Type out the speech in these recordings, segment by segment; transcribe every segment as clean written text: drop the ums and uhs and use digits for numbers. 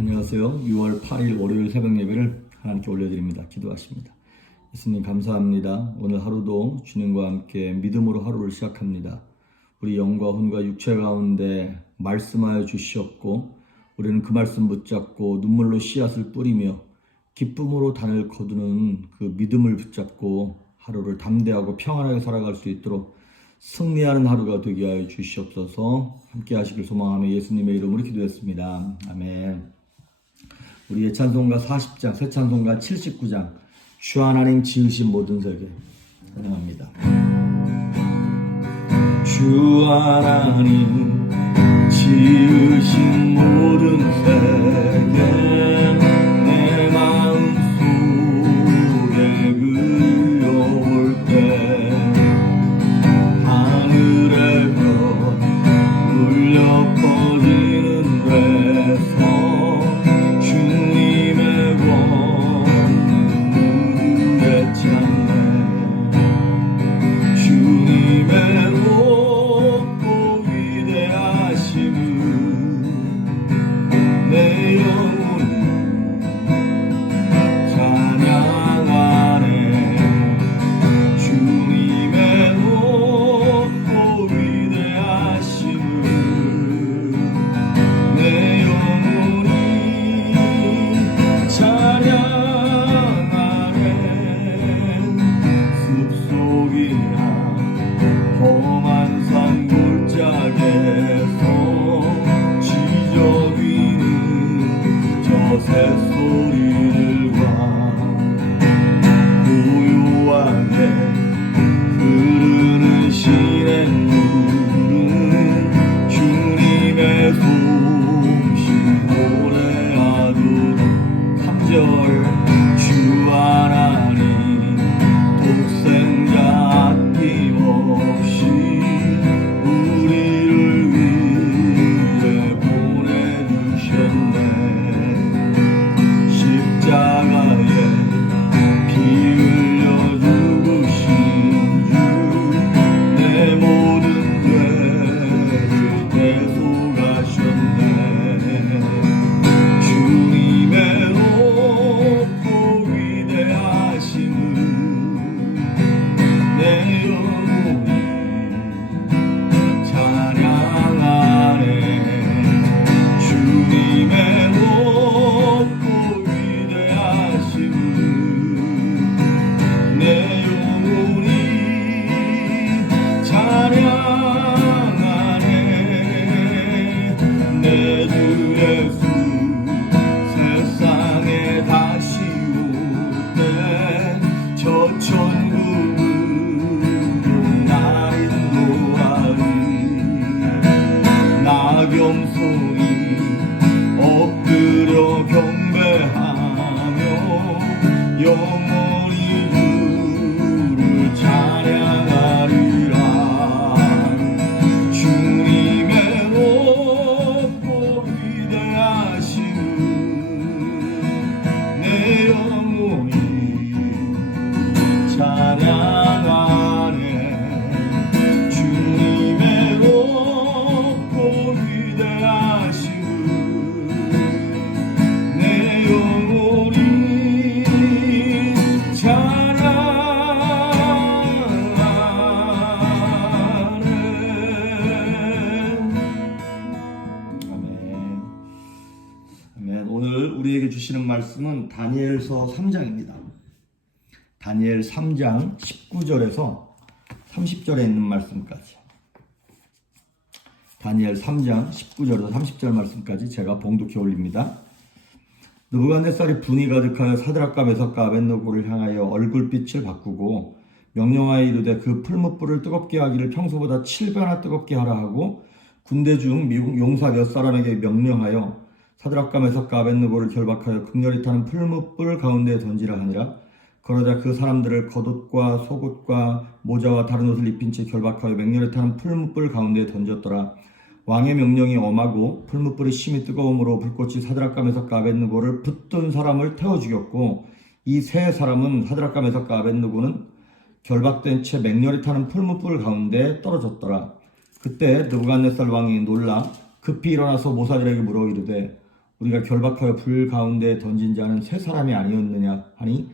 안녕하세요. 6월 8일 월요일 새벽 예배를 하나님께 올려드립니다. 기도하십니다. 예수님 감사합니다. 오늘 하루도 주님과 함께 믿음으로 하루를 시작합니다. 우리 영과 혼과 육체 가운데 말씀하여 주시었고 우리는 그 말씀 붙잡고 눈물로 씨앗을 뿌리며 기쁨으로 단을 거두는 그 믿음을 붙잡고 하루를 담대하고 평안하게 살아갈 수 있도록 승리하는 하루가 되게 하여 주시옵소서. 함께 하시길 소망하며 예수님의 이름으로 기도했습니다. 아멘. 우리의 찬송가 40장, 새 찬송가 79장, 주 하나님 지으신 모든 세계 찬양합니다. 주 하나님 지으신 모든 세계 내 마음속에 그려올 때 하늘의 별 울려 퍼지는 데서 주님의 권능 누구의 찬양 주님의 높고 위대하심을 내 영혼이 찬양하네. 주님의 높고 위대하심을 내 영혼이 찬양하네. 숲속이나 험한 산 골짜기에서 지저귀는 저 새소리들과 고요하게 흐르는 시냇물은 주님의 솜씨 노래하도록 3절 주 하나님 독생자 아낌없이 우리를 위해 보내주셨네. 십자가에 피 흘려 죽으신 주 내 모든 죄를 대속하셨네. 주님의 높고 위대하심을 내 영혼이 찬양하네. 주님의 높고 위대하심을 내 영혼이 찬양하네. 내 주 예수 세상에 다시 올 때 저 천국으로 날 인도하리. 나 겸손히 엎드려 경배하며 영원히 주를 찬양하리라. 주님의 높고 위대하심을 내 영혼이 찬양하네. 주님의 높고 위대하심을 내 영혼이 찬양하네. 아멘. 아멘. 오늘 우리에게 주시는 말씀은 다니엘서 3장입니다. 다니엘 3장 19절에서 30절에 있는 말씀까지, 다니엘 3장 19절에서 30절 말씀까지 제가 봉독해 올립니다. 느부갓네살이 분이 가득하여 사드락과 메삭과 아벳느고를 향하여 얼굴빛을 바꾸고 명령하여 이르되 그 풀무불을 뜨겁게 하기를 평소보다 7배나 뜨겁게 하라 하고 군대 중 미국 용사 몇 사람에게 명령하여 사드락과 메삭과 아벳느고를 결박하여 극렬히 타는 풀무불 가운데에 던지라 하니라. 그러자 그 사람들을 겉옷과 속옷과 모자와 다른 옷을 입힌 채 결박하여 맹렬히 타는 풀무불 가운데에 던졌더라. 왕의 명령이 엄하고 풀무불이 심히 뜨거움으로 불꽃이 사드락과 메삭과 아벳느고를 붙든 사람을 태워 죽였고 이 세 사람은 사드락과 메삭과 아벳느고는 결박된 채 맹렬히 타는 풀무불 가운데 떨어졌더라. 그때 느부갓네살 왕이 놀라 급히 일어나서 모사들에게 물어 이르되 우리가 결박하여 불 가운데 던진 자는 세 사람이 아니었느냐 하니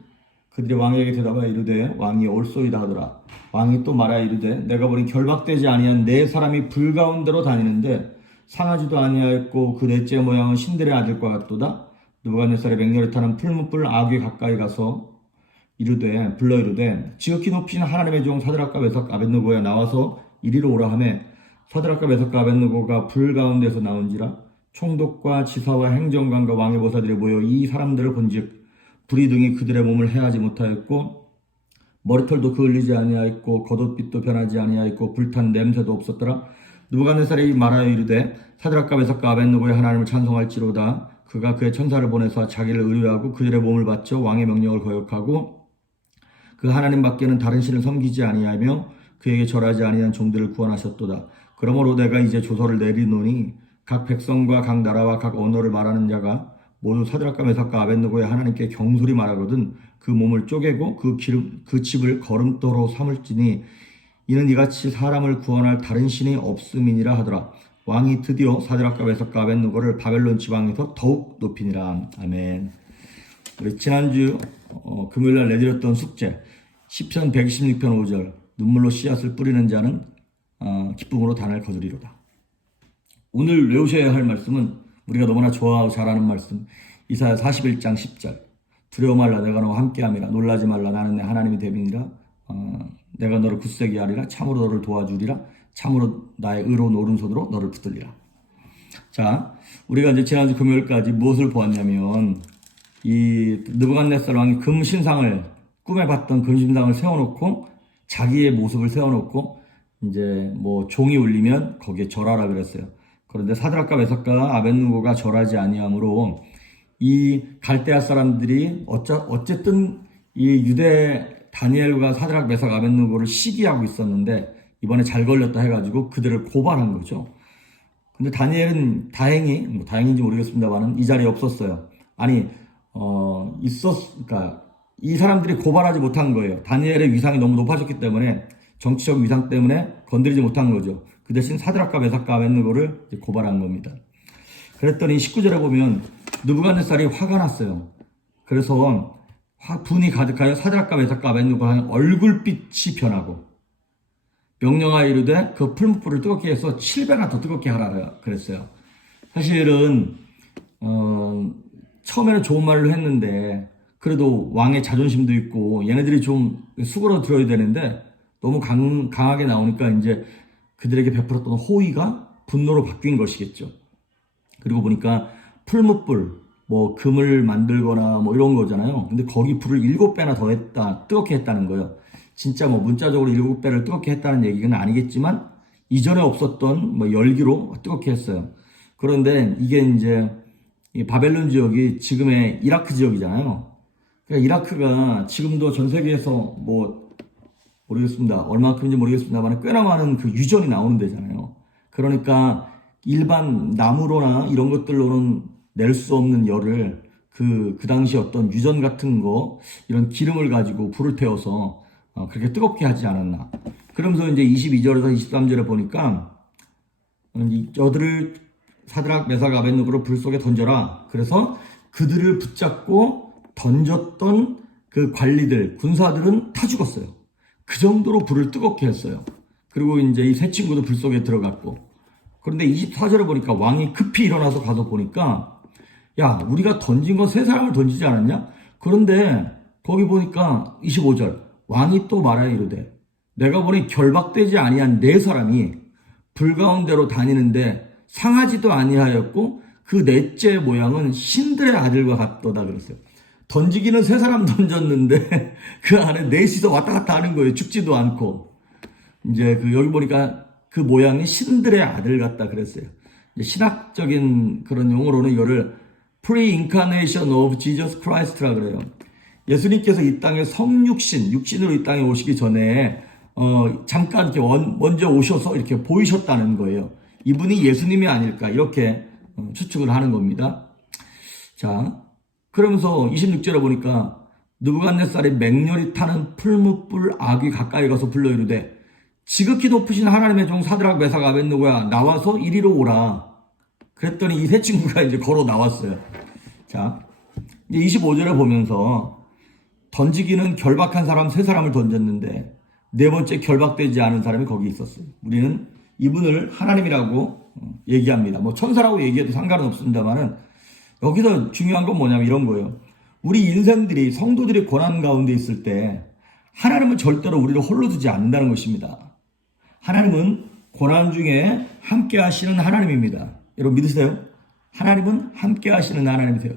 그들이 왕에게 대답하여 이르되 왕이 옳소이다 하더라. 왕이 또 말하여 이르되 내가 보니 결박되지 아니한 네 사람이 불 가운데로 다니는데 상하지도 아니하였고 그 넷째 모양은 신들의 아들과 같도다. 느부갓네살의 맹렬히 타는 풀무불 아귀 가까이 가서 이르되 불러 이르되 지극히 높이신 하나님의 종 사드락과 메삭 아벳느고야 나와서 이리로 오라 하매 사드락과 메삭과 아벳느고가 불 가운데서 나온지라 총독과 지사와 행정관과 왕의 보사들이 모여 이 사람들을 본즉 불이 등이 그들의 몸을 해하지 못하였고 머리털도 그을리지 아니하였고 겉옷빛도 변하지 아니하였고 불탄 냄새도 없었더라. 느부갓네살이 말하여 이르되 사드락과 메삭과 아벳느고의 하나님을 찬송할지로다. 그가 그의 천사를 보내서 자기를 의뢰하고 그들의 몸을 바쳐 왕의 명령을 거역하고 그 하나님 밖에는 다른 신을 섬기지 아니하며 그에게 절하지 아니한 종들을 구원하셨도다. 그러므로 내가 이제 조서를 내리노니 각 백성과 각 나라와 각 언어를 말하는 자가 모두 사드락과 메삭과 아벳느고의 하나님께 경솔히 말하거든 그 몸을 쪼개고 그 집을 거름돌로 삼을지니 이는 이같이 사람을 구원할 다른 신이 없음이니라 하더라. 왕이 드디어 사드락과 메삭과 아벳느고를 바벨론 지방에서 더욱 높이니라. 아멘. 우리 지난주 금요일날 내드렸던 숙제 시편 126편 5절 눈물로 씨앗을 뿌리는 자는 기쁨으로 단을 거두리로다. 오늘 외우셔야 할 말씀은 우리가 너무나 좋아하고 잘 아는 말씀 이사야 41장 10절 두려워 말라 내가 너와 함께함이라 놀라지 말라 나는 내 하나님이 됨이니라 내가 너를 굳세게 하리라 참으로 너를 도와주리라 참으로 나의 의로운 오른손으로 너를 붙들리라. 자, 우리가 이제 지난주 금요일까지 무엇을 보았냐면 이 느부갓네살 왕이 금신상을 꿈에 봤던 금신상을 세워놓고 자기의 모습을 세워놓고 이제 뭐 종이 울리면 거기에 절하라 그랬어요. 그런데 사드락과 메삭과 아벳느고가 절하지 아니하므로 이 갈대아 사람들이 어쨌든 이 유대 다니엘과 사드락 메삭 아벳느고를 시기하고 있었는데 이번에 잘 걸렸다 해가지고 그들을 고발한 거죠. 근데 다니엘은 다행인지 모르겠습니다만은 이 자리에 없었어요. 아니 그러니까 이 사람들이 고발하지 못한 거예요. 다니엘의 위상이 너무 높아졌기 때문에 정치적 위상 때문에 건드리지 못한 거죠. 그 대신 사드락과 메삭과 아벳느고를 고발한 겁니다. 그랬더니 19절에 보면 느부갓네살이 화가 났어요. 그래서 분이 가득하여 사드락과 메삭과 아벳느고의 얼굴빛이 변하고 명령하여 이르되 그 풀무불을 뜨겁게 해서 7배나 더 뜨겁게 하라 그랬어요. 사실은 처음에는 좋은 말로 했는데 그래도 왕의 자존심도 있고 얘네들이 좀 수그러들어야 되는데 너무 강하게 나오니까 이제 그들에게 베풀었던 호의가 분노로 바뀐 것이겠죠. 그리고 보니까 풀무불, 뭐 금을 만들거나 뭐 이런 거잖아요. 근데 거기 불을 7배나 더 했다, 뜨겁게 했다는 거예요. 진짜 뭐 문자적으로 7배를 뜨겁게 했다는 얘기는 아니겠지만 이전에 없었던 뭐 열기로 뜨겁게 했어요. 그런데 이게 이제 이 바벨론 지역이 지금의 이라크 지역이잖아요. 그러니까 이라크가 지금도 전 세계에서 뭐 모르겠습니다. 얼마큼인지 모르겠습니다만 꽤나 많은 그 유전이 나오는 데잖아요. 그러니까 일반 나무로나 이런 것들로는 낼 수 없는 열을 그 당시 어떤 유전 같은 거 이런 기름을 가지고 불을 태워서 그렇게 뜨겁게 하지 않았나. 그러면서 이제 22절에서 23절에 보니까 저들을 사드락 메삭 아벳느고를 불 속에 던져라. 그래서 그들을 붙잡고 던졌던 그 관리들, 군사들은 다 죽었어요. 그 정도로 불을 뜨겁게 했어요. 그리고 이제 이 세 친구도 불 속에 들어갔고. 그런데 24절에 보니까 왕이 급히 일어나서 가서 보니까 야, 우리가 던진 건 세 사람을 던지지 않았냐? 그런데 거기 보니까 25절 왕이 또 말하여 이르되 내가 보니 결박되지 아니한 네 사람이 불 가운데로 다니는데 상하지도 아니하였고 그 넷째 모양은 신들의 아들과 같도다 그랬어요. 던지기는 세 사람 던졌는데 그 안에 넷이서 왔다 갔다 하는 거예요. 죽지도 않고. 이제 여기 보니까 그 모양이 신들의 아들 같다 그랬어요. 신학적인 그런 용어로는 이거를 Pre-incarnation of Jesus Christ라 그래요. 예수님께서 이 땅에 육신으로 이 땅에 오시기 전에 잠깐 이렇게 먼저 오셔서 이렇게 보이셨다는 거예요. 이분이 예수님이 아닐까 이렇게 추측을 하는 겁니다. 자, 그러면서 26절에 보니까 느부갓네살이 맹렬히 타는 풀무불 아귀 가까이 가서 불러 이르되 지극히 높으신 하나님의 종 사드락 메삭 아벳느고야 나와서 이리로 오라. 그랬더니 이 세 친구가 이제 걸어 나왔어요. 자, 이제 25절에 보면서 던지기는 결박한 사람 세 사람을 던졌는데 네 번째 결박되지 않은 사람이 거기 있었어요. 우리는 이분을 하나님이라고 얘기합니다. 뭐 천사라고 얘기해도 상관은 없습니다만은 여기서 중요한 건 뭐냐면 이런 거예요. 우리 인생들이 성도들이 고난 가운데 있을 때 하나님은 절대로 우리를 홀로 두지 않는다는 것입니다. 하나님은 고난 중에 함께 하시는 하나님입니다. 여러분 믿으세요? 하나님은 함께 하시는 하나님이세요.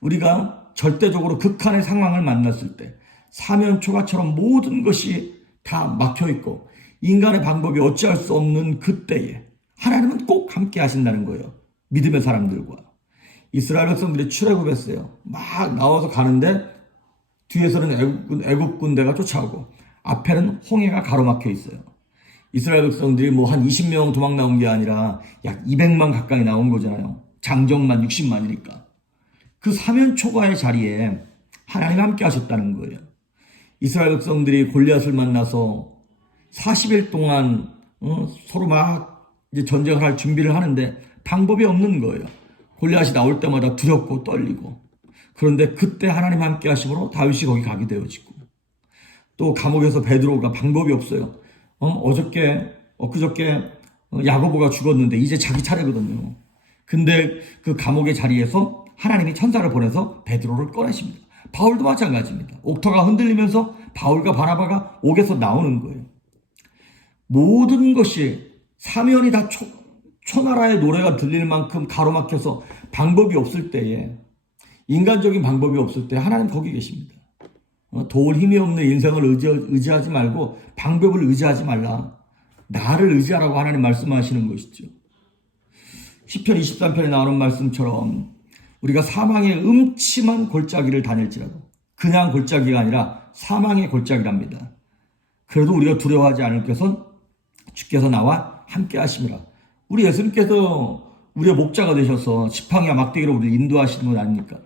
우리가 절대적으로 극한의 상황을 만났을 때 사면초가처럼 모든 것이 다 막혀있고 인간의 방법이 어찌할 수 없는 그때에 하나님은 꼭 함께 하신다는 거예요. 믿음의 사람들과. 이스라엘 백성들이 출애굽했어요. 막 나와서 가는데 뒤에서는 애굽 군대가 쫓아오고 앞에는 홍해가 가로막혀 있어요. 이스라엘 백성들이 뭐 한 20명 도망 나온 게 아니라 약 200만 가까이 나온 거잖아요. 장정만 60만이니까. 그 사면초가의 자리에 하나님 함께 하셨다는 거예요. 이스라엘 백성들이 골리앗을 만나서 40일 동안 서로 막 이제 전쟁을 할 준비를 하는데 방법이 없는 거예요. 골리앗이 나올 때마다 두렵고 떨리고. 그런데 그때 하나님 함께 하심으로 다윗이 거기 가게 되어지고. 또 감옥에서 베드로가 방법이 없어요. 엊그저께 야고보가 죽었는데 이제 자기 차례거든요. 근데 그 감옥의 자리에서 하나님이 천사를 보내서 베드로를 꺼내십니다. 바울도 마찬가지입니다. 옥터가 흔들리면서 바울과 바나바가 옥에서 나오는 거예요. 모든 것이 사면이 다 초나라의 노래가 들릴 만큼 가로막혀서 방법이 없을 때에, 인간적인 방법이 없을 때 하나님 거기 계십니다. 도울 힘이 없는 인생을 의지하지 말고 방법을 의지하지 말라. 나를 의지하라고 하나님 말씀하시는 것이죠. 시편 23편에 나오는 말씀처럼 우리가 사망의 음침한 골짜기를 다닐지라도, 그냥 골짜기가 아니라 사망의 골짜기랍니다. 그래도 우리가 두려워하지 않을 것은 주께서 나와 함께 하심이라. 우리 예수님께서 우리의 목자가 되셔서 지팡이와 막대기로 우리를 인도하시는 건 아닙니까?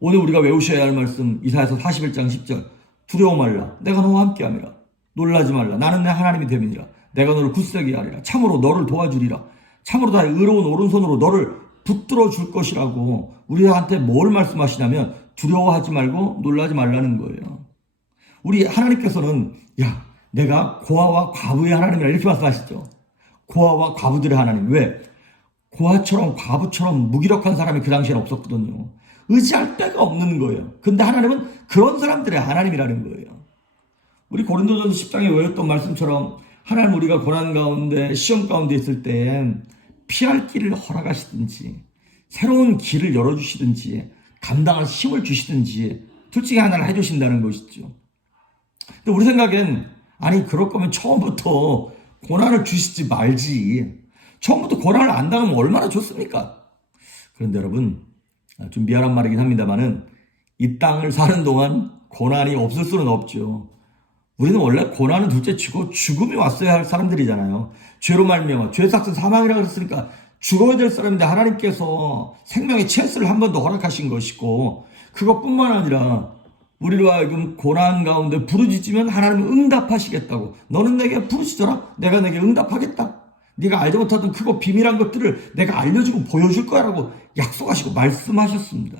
오늘 우리가 외우셔야 할 말씀, 이사야서 41장 10절. 두려워 말라. 내가 너와 함께 함이라. 놀라지 말라. 나는 내 하나님이 됨이니라. 내가 너를 굳세게 하리라. 참으로 너를 도와주리라. 참으로 나의 의로운 오른손으로 너를 붙들어 줄 것이라고 우리한테 뭘 말씀하시냐면 두려워하지 말고 놀라지 말라는 거예요. 우리 하나님께서는 내가 고아와 과부의 하나님이라 이렇게 말씀하시죠. 고아와 과부들의 하나님. 왜? 고아처럼 과부처럼 무기력한 사람이 그 당시에는 없었거든요. 의지할 데가 없는 거예요. 근데 하나님은 그런 사람들의 하나님이라는 거예요. 우리 고린도전서 10장에 외웠던 말씀처럼 하나님 우리가 고난 가운데 시험 가운데 있을 때 피할 길을 허락하시든지 새로운 길을 열어주시든지 감당할 힘을 주시든지 둘 중에 하나를 해주신다는 것이죠. 근데 우리 생각엔 아니 그럴 거면 처음부터 고난을 주시지 말지. 처음부터 고난을 안 당하면 얼마나 좋습니까? 그런데 여러분 좀 미안한 말이긴 합니다만은 이 땅을 사는 동안 고난이 없을 수는 없죠. 우리는 원래 고난은 둘째치고 죽음이 왔어야 할 사람들이잖아요. 죄로 말미암아 죄 삭은 사망이라고 했으니까 죽어야 될 사람인데 하나님께서 생명의 찬스를 한 번 더 허락하신 것이고, 그것뿐만 아니라 우리로 하여금 고난 가운데 부르짖으면 하나님은 응답하시겠다고. 너는 내게 부르짖어라. 내가 내게 응답하겠다. 네가 알지 못하던 크고 비밀한 것들을 내가 알려주고 보여줄 거야라고 약속하시고 말씀하셨습니다.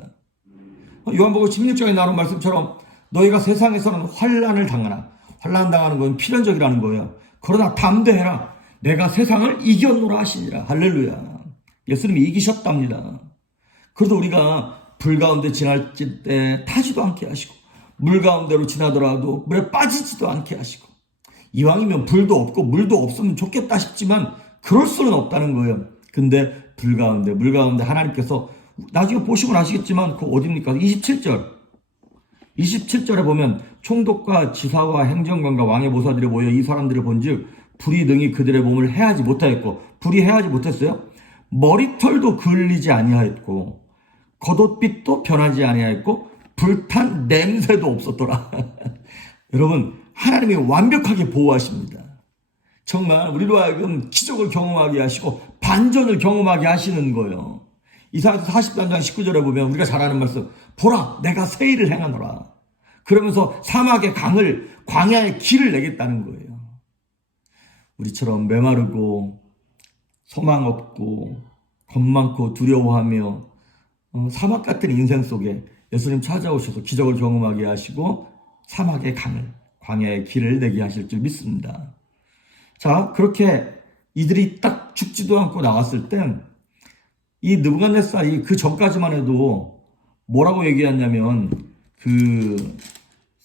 요한복음 16장에 나오는 말씀처럼 너희가 세상에서는 환난을 당하나, 환난 당하는 건 필연적이라는 거예요. 그러나 담대해라. 내가 세상을 이겼노라 하시니라. 할렐루야. 예수님이 이기셨답니다. 그래도 우리가 불 가운데 지날 때 타지도 않게 하시고, 물 가운데로 지나더라도 물에 빠지지도 않게 하시고, 이왕이면 불도 없고 물도 없으면 좋겠다 싶지만 그럴 수는 없다는 거예요. 근데 불 가운데 물 가운데 하나님께서, 나중에 보시면 아시겠지만 그 어디입니까? 27절에 보면 총독과 지사와 행정관과 왕의 모사들이 모여 이 사람들을 본즉 불이 능히 그들의 몸을 해하지 못하였고, 불이 해하지 못했어요. 머리털도 그을리지 아니하였고 겉옷빛도 변하지 아니하였고 불탄 냄새도 없었더라. 여러분, 하나님이 완벽하게 보호하십니다. 정말 우리로 하여금 기적을 경험하게 하시고 반전을 경험하게 하시는 거예요. 이사야서 43장 19절에 보면 우리가 잘 아는 말씀, 보라 내가 새 일을 행하노라. 그러면서 사막의 강을, 광야의 길을 내겠다는 거예요. 우리처럼 메마르고 소망 없고 겁 많고 두려워하며 사막 같은 인생 속에 예수님 찾아오셔서 기적을 경험하게 하시고 사막의 강을, 광야의 길을 내게 하실 줄 믿습니다. 자, 그렇게 이들이 딱 죽지도 않고 나왔을 땐 이 느부갓네살이 그 전까지만 해도 뭐라고 얘기했냐면 그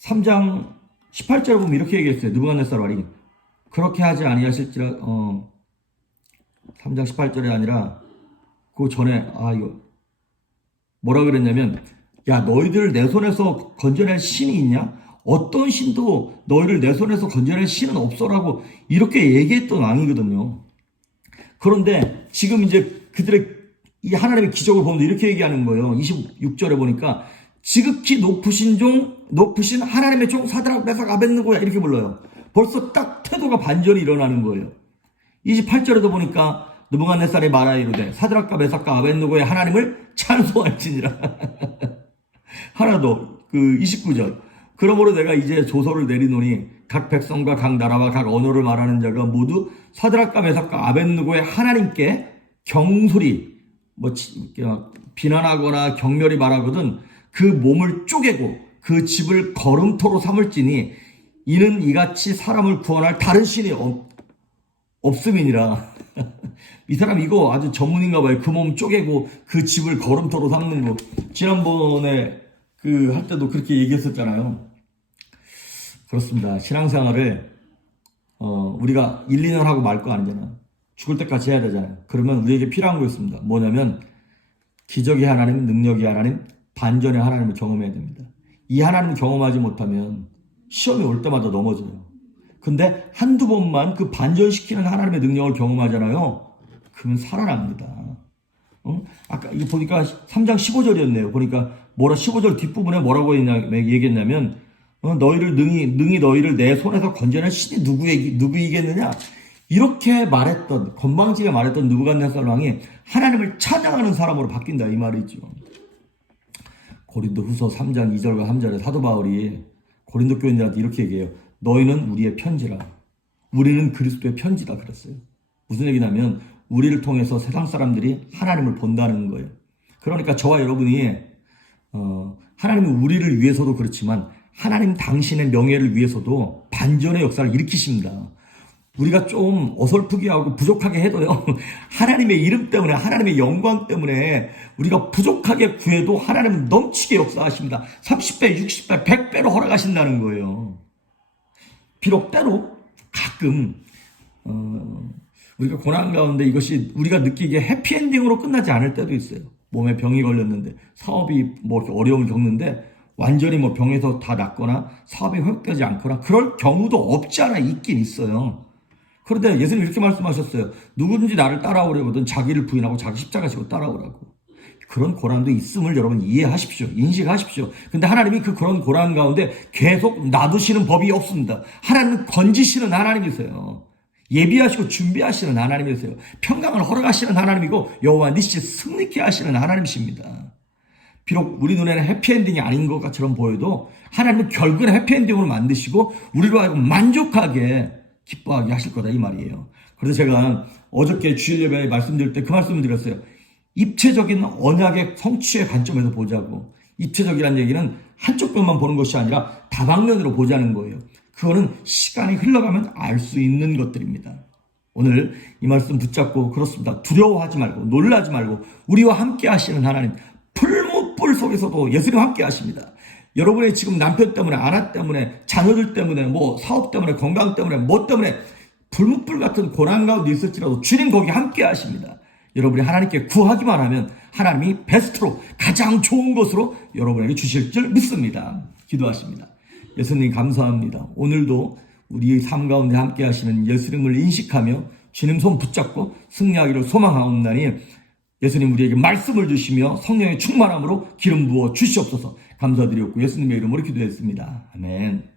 3장 18절에 보면 이렇게 얘기했어요. 느부갓네살 왕이 그렇게 하지 아니하실지라 3장 18절이 아니라 그 전에 이거 뭐라 그랬냐면 야 너희들을 내 손에서 건져낼 신이 있냐? 어떤 신도 너희를 내 손에서 건져낼 신은 없어라고 이렇게 얘기했던 왕이거든요. 그런데 지금 이제 그들의 이 하나님의 기적을 보면 이렇게 얘기하는 거예요. 26절에 보니까 지극히 높으신 하나님의 종 사드락 메삭 아벳느고야 이렇게 불러요. 벌써 딱 태도가 반전이 일어나는 거예요. 28절에도 보니까 느부갓네살이 말하이르되 사드락과 메삭과 아벳느고의 하나님을 찬송할지니라. 하나 더, 29절. 그러므로 내가 이제 조서를 내리노니 각 백성과 각 나라와 각 언어를 말하는 자가 모두 사드락과 메삭과 아벳느고의 하나님께 경솔히 비난하거나 경멸히 말하거든 그 몸을 쪼개고 그 집을 거름토로 삼을지니 이는 이같이 사람을 구원할 다른 신이 없음이니라. 이 사람 이거 아주 전문인가 봐요. 그 몸 쪼개고 그 집을 거름토로 삼는 거. 지난번에 할 때도 그렇게 얘기했었잖아요. 그렇습니다. 신앙생활을 우리가 1, 2년 하고 말 거 아니잖아요. 죽을 때까지 해야 되잖아요. 그러면 우리에게 필요한 거였습니다. 뭐냐면 기적의 하나님, 능력의 하나님, 반전의 하나님을 경험해야 됩니다. 이 하나님을 경험하지 못하면 시험이 올 때마다 넘어져요. 근데 한두 번만 그 반전시키는 하나님의 능력을 경험하잖아요. 그러면 살아납니다. 아까 이거 보니까 3장 15절이었네요. 보니까 15절 뒷부분에 뭐라고 얘기했냐면 너희를 능히 너희를 내 손에서 건져낼 신이 누구이겠느냐? 이렇게 말했던 건방지게 말했던 느부갓네살 왕이 하나님을 찬양하는 사람으로 바뀐다 이 말이죠. 고린도후서 3장 2절과 3절에 사도 바울이 고린도 교인들한테 이렇게 얘기해요. 너희는 우리의 편지라. 우리는 그리스도의 편지다 그랬어요. 무슨 얘기냐면 우리를 통해서 세상 사람들이 하나님을 본다는 거예요. 그러니까 저와 여러분이 하나님은 우리를 위해서도 그렇지만 하나님 당신의 명예를 위해서도 반전의 역사를 일으키십니다. 우리가 좀 어설프게 하고 부족하게 해도요. 하나님의 이름 때문에 하나님의 영광 때문에 우리가 부족하게 구해도 하나님은 넘치게 역사하십니다. 30배, 60배, 100배로 허락하신다는 거예요. 비록 때로 가끔 우리가 고난 가운데 이것이 우리가 느끼기에 해피엔딩으로 끝나지 않을 때도 있어요. 몸에 병이 걸렸는데 사업이 이렇게 어려움을 겪는데 완전히 병에서 다 낫거나 사업이 회복되지 않거나 그럴 경우도 없지 않아 있긴 있어요. 그런데 예수님 이렇게 말씀하셨어요. 누구든지 나를 따라오려거든 자기를 부인하고 자기 십자가 지고 따라오라고. 그런 고난도 있음을 여러분 이해하십시오. 인식하십시오. 근데 하나님이 그런 고난 가운데 계속 놔두시는 법이 없습니다. 하나님은 건지시는 하나님이세요. 예비하시고 준비하시는 하나님이세요. 평강을 허락하시는 하나님이고 여호와 니시 승리케 하시는 하나님이십니다. 비록 우리 눈에는 해피엔딩이 아닌 것처럼 보여도 하나님은 결국은 해피엔딩으로 만드시고 우리로 하여금 만족하게 기뻐하게 하실 거다 이 말이에요. 그래서 제가 어저께 주일 예배에 말씀드릴 때 그 말씀을 드렸어요. 입체적인 언약의 성취의 관점에서 보자고. 입체적이라는 얘기는 한쪽 면만 보는 것이 아니라 다방면으로 보자는 거예요. 그거는 시간이 흘러가면 알 수 있는 것들입니다. 오늘 이 말씀 붙잡고 그렇습니다. 두려워하지 말고 놀라지 말고 우리와 함께 하시는 하나님 풀무불 속에서도 예수님 함께 하십니다. 여러분의 지금 남편 때문에 아내 때문에 자녀들 때문에 사업 때문에 건강 때문에 때문에 불무불 같은 고난 가운데 있을지라도 주님 거기 함께 하십니다. 여러분이 하나님께 구하기만 하면 하나님이 베스트로 가장 좋은 것으로 여러분에게 주실 줄 믿습니다. 기도하십니다. 예수님 감사합니다. 오늘도 우리의 삶 가운데 함께 하시는 예수님을 인식하며 주님 손 붙잡고 승리하기를 소망하옵나니 예수님 우리에게 말씀을 주시며 성령의 충만함으로 기름 부어 주시옵소서. 감사드렸고 예수님의 이름으로 기도했습니다. 아멘.